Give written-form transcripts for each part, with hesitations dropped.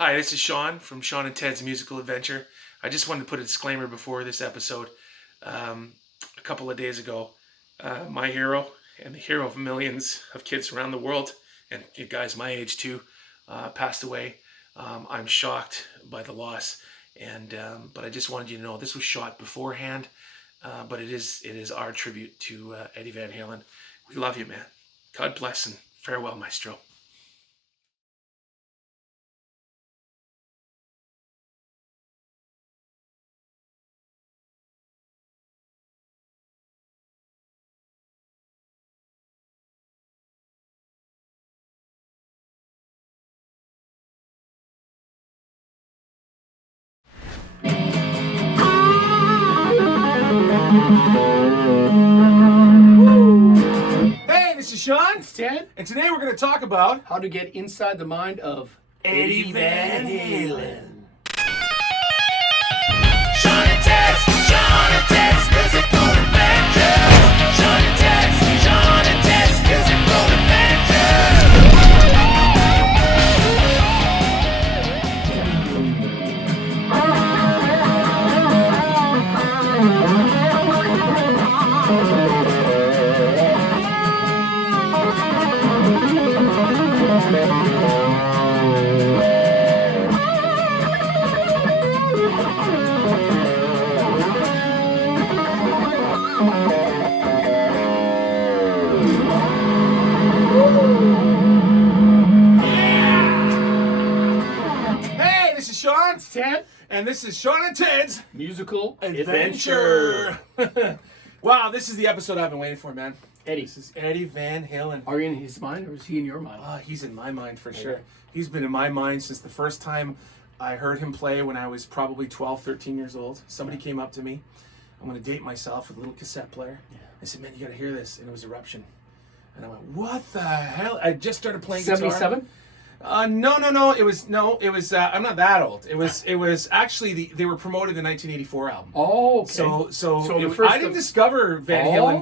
Hi, this is Shawn from Shawn and Ted's Musical Adventure. I just wanted to put a disclaimer before this episode. A couple of days ago, my hero and the hero of millions of kids around the world, and you guys my age too, passed away. I'm shocked by the loss, but I just wanted you to know this was shot beforehand. But it is our tribute to Eddie Van Halen. We love you, man. God bless and farewell, Maestro. Hey, this is Shawn. It's Ted. And today we're going to talk about How to get inside the mind of Eddie Van Halen. Shawn and Ted's musical adventure. Shawn and Ted's musical Hey, this is Shawn. It's Ted. And this is Shawn and Ted's Musical Adventure. Wow, this is the episode I've been waiting for, man. Eddie. This is Eddie Van Halen. Are you in his mind or is he in your mind? He's in my mind for sure. He's been in my mind since the first time I heard him play when I was probably 12, 13 years old. Somebody came up to me. I'm going to date myself with a little cassette player. I said, man, you got to hear this. And it was Eruption. And I went, what the hell? I just started playing guitar. 77? No. It was I'm not that old. It was actually they were promoting the 1984 album. Oh, okay. I didn't discover Van Halen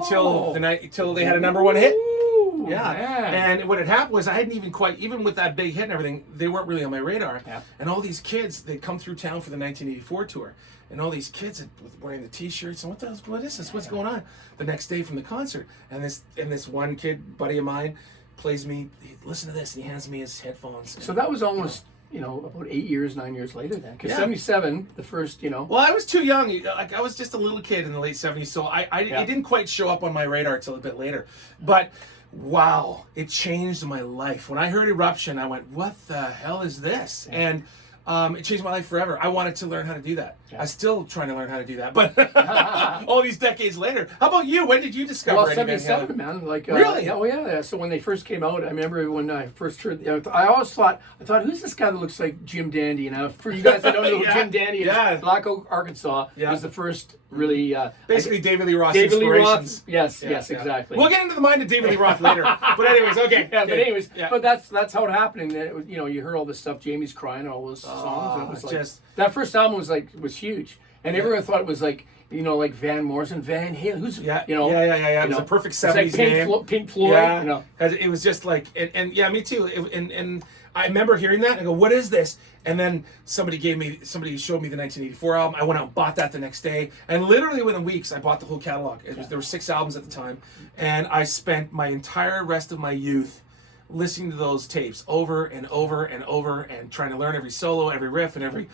until they had a number one hit. Ooh, Yeah, man. and what had happened was I hadn't even with that big hit and everything, they weren't really on my radar. Yeah. And all these kids, they'd come through town for the 1984 tour, and all these kids wearing the T-shirts and what is this? What's going on? The next day from the concert, and this one kid, buddy of mine, plays me. Listen to this, and he hands me his headphones. So that was almost, about 9 years later then. Because 77, the first, Well, I was too young. Like I was just a little kid in the late 70s, so it didn't quite show up on my radar till a bit later. But wow, it changed my life. When I heard Eruption, I went, "What the hell is this?" And it changed my life forever. I wanted to learn how to do that. Yeah. I'm still trying to learn how to do that, but all these decades later. How about you? When did you discover Well, Eddie Van 77, Halen? man. Like, Really? Yeah. So when they first came out, I remember when I first heard, I thought, who's this guy that looks like Jim Dandy? And for you guys that don't know who Yeah. Jim Dandy is, Yeah. Black Oak, Arkansas, was the first really... Basically, David Lee Roth David Lee inspirations. Roth. Yes, Yeah. exactly. We'll get into the mind of David Lee Roth later. But anyways, okay. But that's how it happened. And then you heard all this stuff. Jamie's crying, all those songs. And it was like, that first album was huge, and everyone thought it was like Van Morrison, Van Halen. Who's Yeah. It was a perfect it's like 70s name. Pink Floyd. Yeah. It was just like, and yeah, me too. And I remember hearing that and I go, what is this? And then somebody showed me the 1984 album. I went out and bought that the next day. And literally within weeks, I bought the whole catalog. There were 6 albums at the time. And I spent my entire rest of my youth listening to those tapes over and over and over and trying to learn every solo, every riff, and every,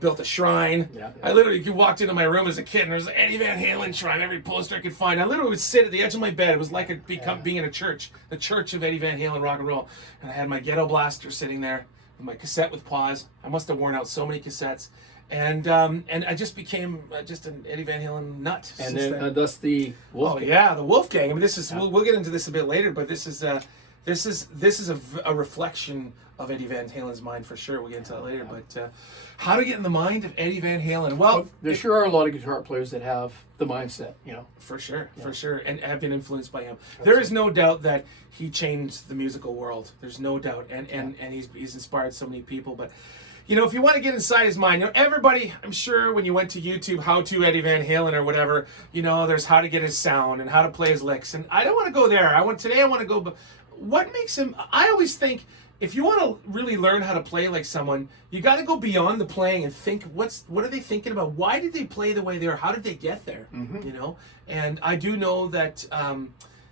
built a shrine. Yeah. I literally, you walked into my room as a kid and there was an Eddie Van Halen shrine, every poster I could find. I literally would sit at the edge of my bed. It was like being in a church, the church of Eddie Van Halen rock and roll. And I had my ghetto blaster sitting there with my cassette with pause. I must have worn out so many cassettes. And I just became just an Eddie Van Halen nut. And then thus the Wolf. The Wolfgang. I mean, this is we'll get into this a bit later, but this is a reflection of Eddie Van Halen's mind for sure. We'll get into that later. But how to get in the mind of Eddie Van Halen? Well, there sure are a lot of guitar players that have the mindset, For sure, and have been influenced by him. There is no doubt that he changed the musical world. There's no doubt, and he's inspired so many people. But if you want to get inside his mind, everybody, I'm sure when you went to YouTube, how to Eddie Van Halen or whatever, there's how to get his sound and how to play his licks. And I don't want to go there. I want to go, but what makes him, I always think if you want to really learn how to play like someone, you got to go beyond the playing and think what are they thinking about? Why did they play the way they are? How did they get there? You know, and I do know that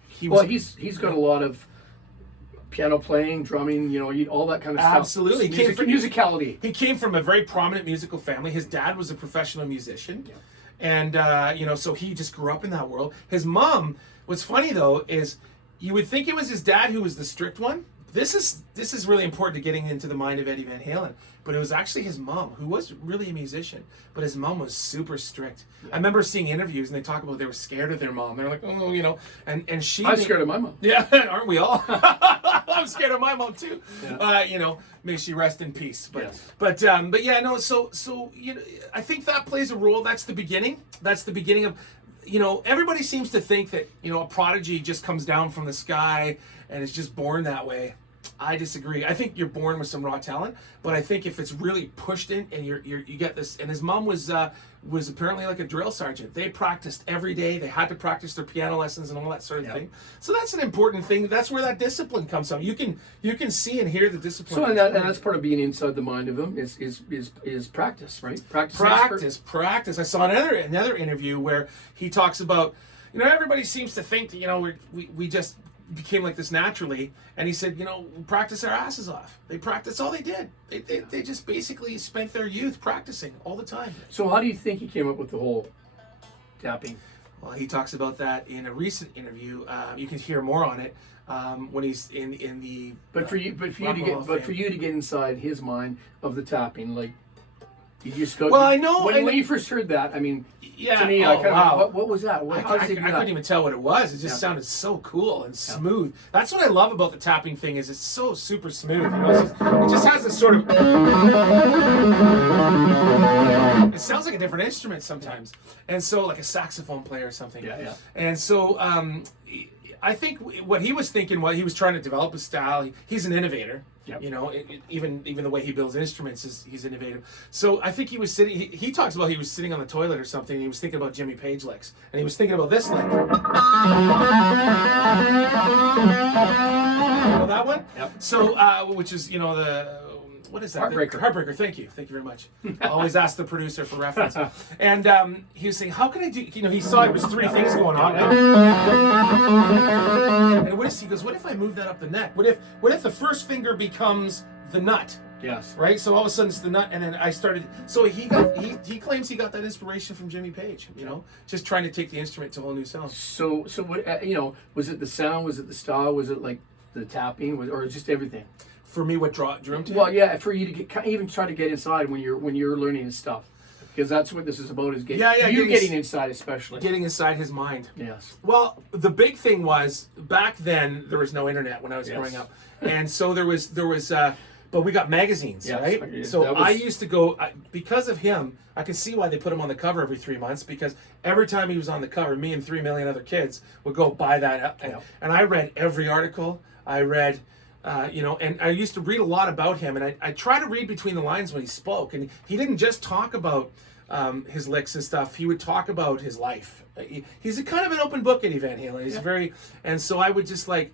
he's got a lot of piano playing, drumming, you know, all that kind of stuff. Absolutely. Musicality. He came from a very prominent musical family. His dad was a professional musician. Yeah. And, you know, so he just grew up in that world. His mom, what's funny, though, is you would think it was his dad who was the strict one. This is really important to getting into the mind of Eddie Van Halen. But it was actually his mom, who was really a musician. But his mom was super strict. Yeah. I remember seeing interviews, and they talk about they were scared of their mom. They're like, oh, you know, and she... I'm scared of my mom. Yeah, aren't we all? I'm scared of my mom, too. Yeah. You know, may she rest in peace. But, yes. but yeah, no, so you know, I think that plays a role. That's the beginning. That's the beginning of... You know, everybody seems to think that, you know, a prodigy just comes down from the sky and is just born that way. I disagree. I think you're born with some raw talent, but I think if it's really pushed in and you get this. And his mom was apparently like a drill sergeant. They practiced every day. They had to practice their piano lessons and all that sort of thing. So that's an important thing. That's where that discipline comes from. You can see and hear the discipline. So and that's part of being inside the mind of them is practice, right? Practice. I saw another interview where he talks about, you know, everybody seems to think that, you know, we just became like this naturally, and he said, you know, practice our asses off. They practiced all they did. They just basically spent their youth practicing all the time. So how do you think he came up with the whole tapping? Well, he talks about that in a recent interview. You can hear more on it when he's in the. But for you to get inside his mind of the tapping, like. You just go. Well, I know. When you first heard that, I mean, yeah. To me, wow. What was that? I couldn't even tell what it was. It just sounded so cool and smooth. That's what I love about the tapping thing is it's so super smooth. You know, it just has this sort of. It sounds like a different instrument sometimes, and so like a saxophone player or something. Yeah. And so I think what he was thinking while he was trying to develop his style, he's an innovator. Yep. You know, even the way he builds instruments he's innovative. So I think he was sitting. He talks about he was sitting on the toilet or something. And he was thinking about Jimmy Page licks, and he was thinking about this lick. You know that one? Yep. So which is the. What is that? Heartbreaker. Thank you very much. I always ask the producer for reference. And he was saying, how can I do? You know, he saw it was three things going on. And he goes, what if I move that up the neck? What if the first finger becomes the nut? Yes. Right. So all of a sudden it's the nut, and then I started. So he claims he got that inspiration from Jimmy Page. You know, just trying to take the instrument to a whole new sound. So what? You know, was it the sound? Was it the style? Was it like the tapping? Or just everything? For me, what drew him to? Well, yeah, for you to even try to get inside when you're learning his stuff, because that's what this is about. Is getting inside, especially getting inside his mind. Yes. Well, the big thing was back then there was no internet when I was growing up, and so there was, but we got magazines, right? So I used to go because of him. I could see why they put him on the cover every 3 months, because every time he was on the cover, me and 3 million other kids would go buy that up, and I read every article. I read. And I used to read a lot about him, and I try to read between the lines when he spoke, and he didn't just talk about his licks and stuff. He would talk about his life. He's a kind of an open book, Eddie Van Halen. He's very, and so I would just like,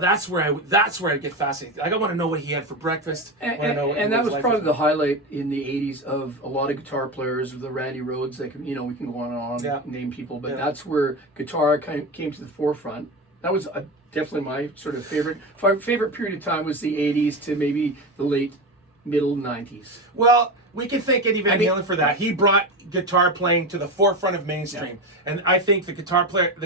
that's where I get fascinated. Like, I want to know what he had for breakfast. And that was probably the highlight in the '80s of a lot of guitar players, the Randy Rhoads. Like, you know, we can go on and on and name people, but that's where guitar came to the forefront. That was definitely my sort of favorite period of time was the '80s to maybe the middle '90s. Well, we can thank Eddie Van Halen for that. He brought guitar playing to the forefront of mainstream, and I think the guitar playing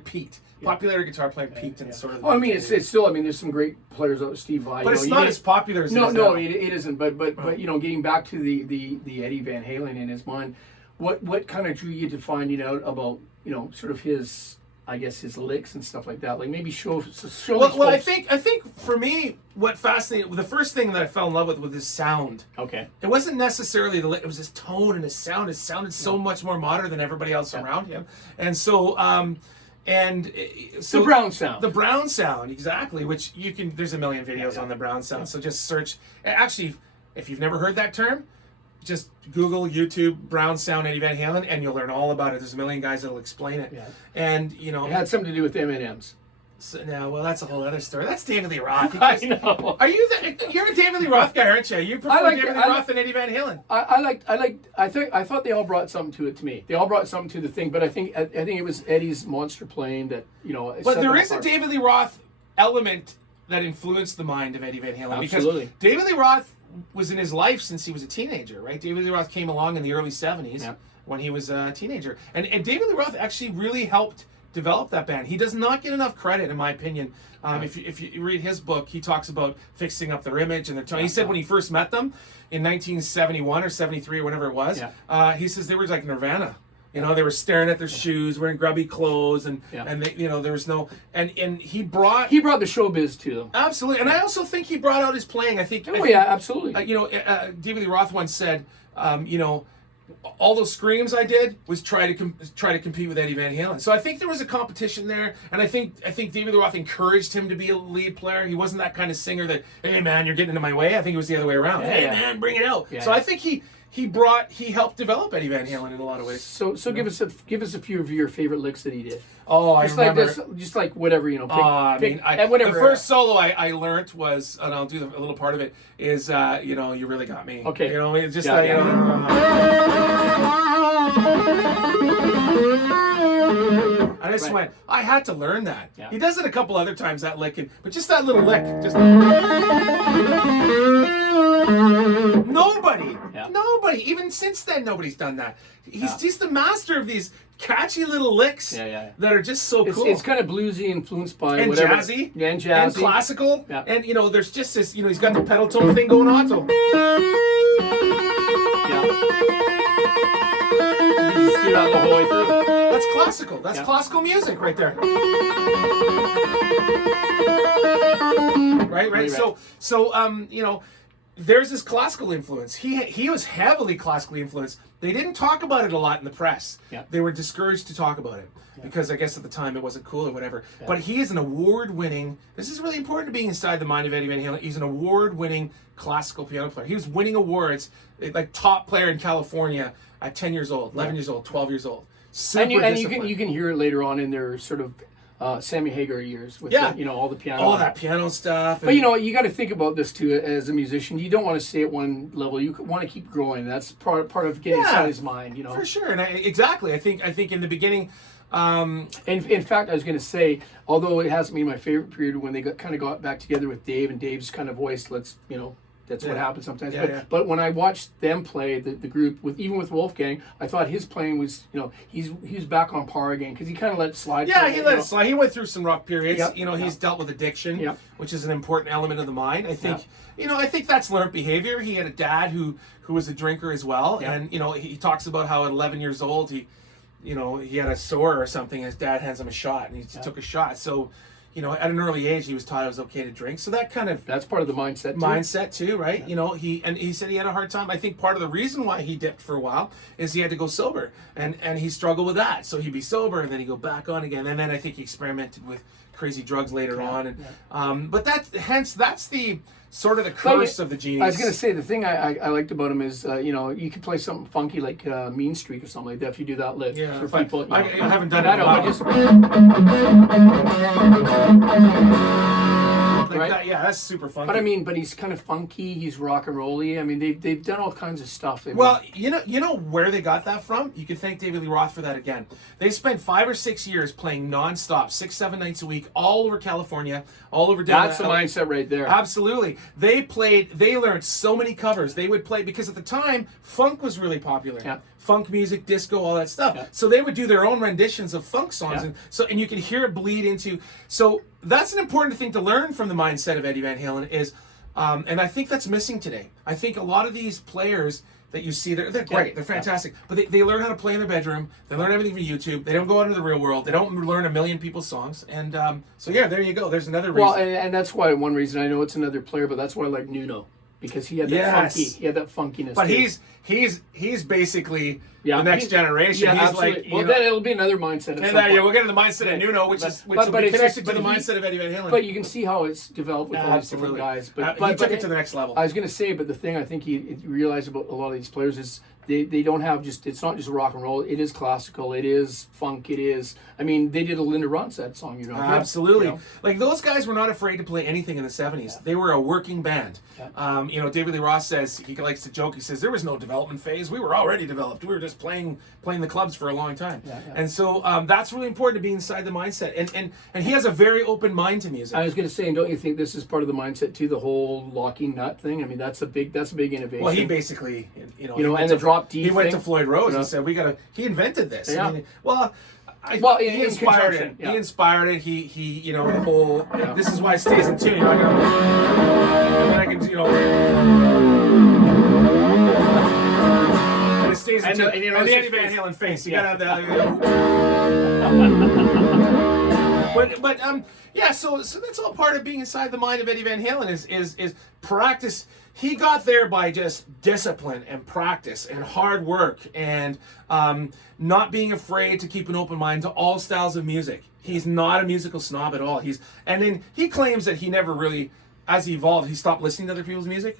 peaked. Popular guitar playing peaked in sort of. Oh, I mean, it's still. I mean, there's some great players out. Steve Vai, but it's not as popular as no, it isn't. But you know, getting back to the Eddie Van Halen in his mind, what kind of drew you to finding out about, you know, sort of his, I guess, his licks and stuff like that? Like, maybe show. Well, I think for me, what fascinated, the first thing that I fell in love with was his sound. Okay. It wasn't necessarily the lick; it was his tone and his sound. It sounded so much more modern than everybody else around him, and so. The Brown sound. The Brown sound, exactly. Which you can. There's a million videos on the Brown sound. So just search. Actually, if you've never heard that term, just Google YouTube Brown sound Eddie Van Halen, and you'll learn all about it. There's a million guys that'll explain it. Yeah. And you know, it had something to do with M&Ms. So, no, well, that's a whole other story. That's David Lee Roth. I know. Are you you're a David Lee Roth guy, aren't you? You prefer David Lee Roth than Eddie Van Halen. I thought they all brought something to it to me. They all brought something to the thing, but I think it was Eddie's monster playing that, you know. But there is a David Lee Roth element that influenced the mind of Eddie Van Halen. Absolutely. Because David Lee Roth was in his life since he was a teenager, right? David Lee Roth came along in the early 70s when he was a teenager. And David Lee Roth actually really helped develop that band. He does not get enough credit, in my opinion. If you read his book, he talks about fixing up their image and their tone. He said when he first met them in 1971 or 73 or whatever it was, he says they were like Nirvana. You know, they were staring at their shoes, wearing grubby clothes, and they, you know, there was no, and he brought the showbiz to them. Absolutely, and I also think he brought out his playing. I think, absolutely. You know, David Lee Roth once said, you know, all those screams I did was try to compete with Eddie Van Halen. So I think there was a competition there, and I think David Lee Roth encouraged him to be a lead player. He wasn't that kind of singer that, hey man, you're getting into my way. I think it was the other way around. Hey man, bring it out. So I think he helped develop Eddie Van Halen in a lot of ways. So give us a few of your favorite licks that he did. Oh, I remember. Just like whatever, you know. Whatever. The first solo I learned was, and I'll do a little part of it, is you know, You Really Got Me. Okay. You know, it's just You know. I just went, I had to learn that. Yeah. He does it a couple other times, that lick, but just that little lick, just nobody, even since then, nobody's done that. He's just the master of these catchy little licks that are just so cool. It's kind of bluesy, influenced by and whatever. Jazzy, and jazzy, and classical, and you know, there's just this. You know, he's got the pedal tone thing going on. So, You just do that the whole way through. That's classical. That's classical music right there. Right. So, you know, there's this classical influence. He was heavily classically influenced. They didn't talk about it a lot in the press. They were discouraged to talk about it because I guess at the time it wasn't cool or whatever. But he is an award-winning. This is really important to being inside the mind of Eddie Van Halen. He's an award-winning classical piano player. He was winning awards, like top player in California at 10 years old, 11 years old, 12 years old. Super and you can hear it later on in their sort of Sammy Hagar years with the, you know, all the piano. All that piano stuff. But you know, you got to think about this too as a musician. You don't want to stay at one level. You want to keep growing. That's part of getting inside his mind, you know. For sure. And exactly. I think in the beginning, in fact, I was going to say, although it hasn't been my favorite period when they kind of got back together with Dave, and Dave's kind of voiced, let's, you know, that's what happens sometimes. But when I watched them play the group even with Wolfgang, I thought his playing was, you know, he's back on par again because he kind of let it slide. Yeah, he let it slide. He went through some rough periods. You know, he's dealt with addiction, which is an important element of the mind. I think, you know, I think that's learned behavior. He had a dad who was a drinker as well, and you know, he talks about how at 11 years old he had a sore or something. His dad hands him a shot, and he took a shot. So, you know, at an early age, he was taught it was okay to drink. So that's part of the mindset. Mindset too, right? Yeah. You know, he said he had a hard time. I think part of the reason why he dipped for a while is he had to go sober, and he struggled with that. So he'd be sober, and then he'd go back on again, and then I think he experimented with crazy drugs later on. And but that's the sort of the curse of the genius. I was going to say, the thing I liked about him is, you know, you could play something funky like Mean Streak or something like that if you do that lick. Yeah, for people. I haven't done it. That's super funky. But I mean, he's kind of funky. He's rock and rolly. I mean, they've done all kinds of stuff. Well, you know where they got that from? You can thank David Lee Roth for that again. They spent 5 or 6 years playing nonstop, 6-7 nights a week, all over California, all over. That's the mindset right there. Absolutely. They learned so many covers. They would play because at the time funk was really popular. Yeah. Funk music, disco, all that stuff. Yeah. So they would do their own renditions of funk songs, and you can hear it bleed into. So that's an important thing to learn from the mindset of Eddie Van Halen is, and I think that's missing today. I think a lot of these players that you see, they're great, they're fantastic, but they learn how to play in their bedroom. They learn everything from YouTube. They don't go out into the real world. They don't learn a million people's songs, and so there you go. There's another reason. Well, and that's why one reason I know it's another player, but that's why I like Nuno. Because he had that funkiness. But too. he's basically the next generation. Yeah, he's absolutely. Well, then it'll be another mindset. We'll get into the mindset of Nuno, which will be connected to the mindset of Eddie Van Halen. But you can see how it's developed with all these different guys. But he took it to the next level. I was going to say, but the thing I think he realized about a lot of these players is they don't have just, it's not just rock and roll. It is classical. It is funk. It is, I mean, they did a Linda Ronstadt song, you know. Absolutely. You know? Like, those guys were not afraid to play anything in the 70s. They were a working band. You know, David Lee Roth says, he likes to joke, he says, there was no development phase. We were already developed. We were just playing the clubs for a long time. And so that's really important to be inside the mindset. And he has a very open mind to music. I was going to say, and don't you think this is part of the mindset too, the whole locking nut thing? I mean, that's a big innovation. Well, he basically, and the drop D he went thing. to Floyd Rose and said, he invented this. I mean, he inspired it. He inspired it. He you know, the whole, this is why it stays in tune. You're not gonna, and then I can, you know, and it stays in tune. And the Eddie Van Halen face. You gotta have that. You know. But so that's all part of being inside the mind of Eddie Van Halen is practice. He got there by just discipline and practice and hard work and not being afraid to keep an open mind to all styles of music. He's not a musical snob at all. And then he claims that he never really, as he evolved, he stopped listening to other people's music.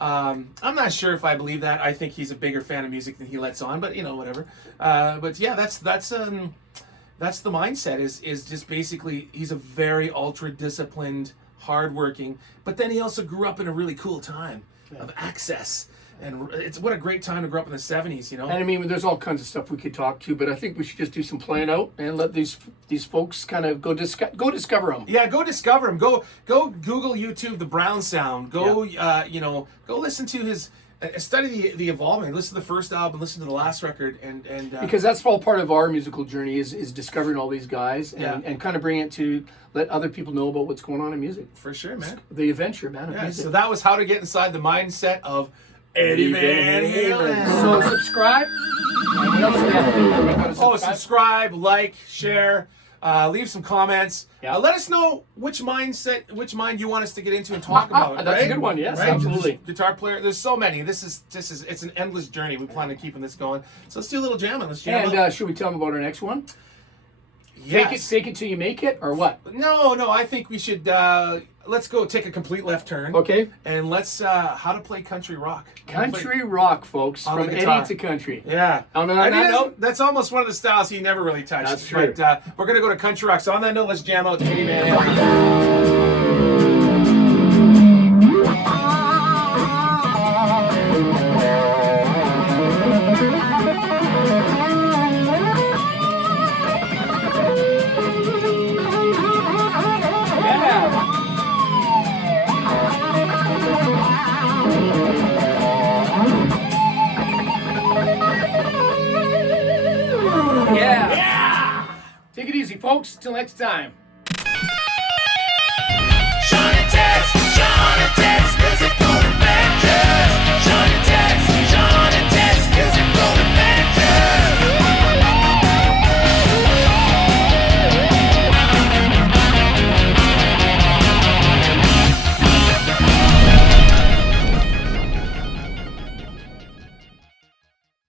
I'm not sure if I believe that. I think he's a bigger fan of music than he lets on, but you know, whatever. But yeah, that's the mindset is just basically he's a very ultra disciplined, hardworking, but then he also grew up in a really cool time of access, and it's what a great time to grow up in the 70s, you know. And I mean, there's all kinds of stuff we could talk to, but I think we should just do some playing out and let these folks kind of go discover them. Yeah, go discover them. Go Google YouTube the Brown Sound. Go you know, go listen to his. Study the evolving. Listen to the first album. Listen to the last record, and because that's all part of our musical journey is discovering all these guys and kind of bring it to let other people know about what's going on in music. For sure, man. The adventure, man. Of music. So that was how to get inside the mindset of Eddie Van Halen. So subscribe. What else do we have to do? Subscribe, like, share. Leave some comments. Let us know which mind you want us to get into and talk about. That's a good one. Yes, absolutely. Guitar player. There's so many. This is it's an endless journey. We plan on keeping this going. So let's do a little jamming. Let's jam. And should we tell them about our next one? Yes. Fake it till you make it, or what? No. I think we should. Let's go take a complete left turn. Okay. And let's how to play country rock. Country rock, folks, from Eddie to country. Yeah. On that note, that's almost one of the styles he never really touched. That's true. But we're gonna go to country rock. So on that note, let's jam out to Eddie Van Halen. Take it easy, folks. Till next time. Shawn and Ted's music.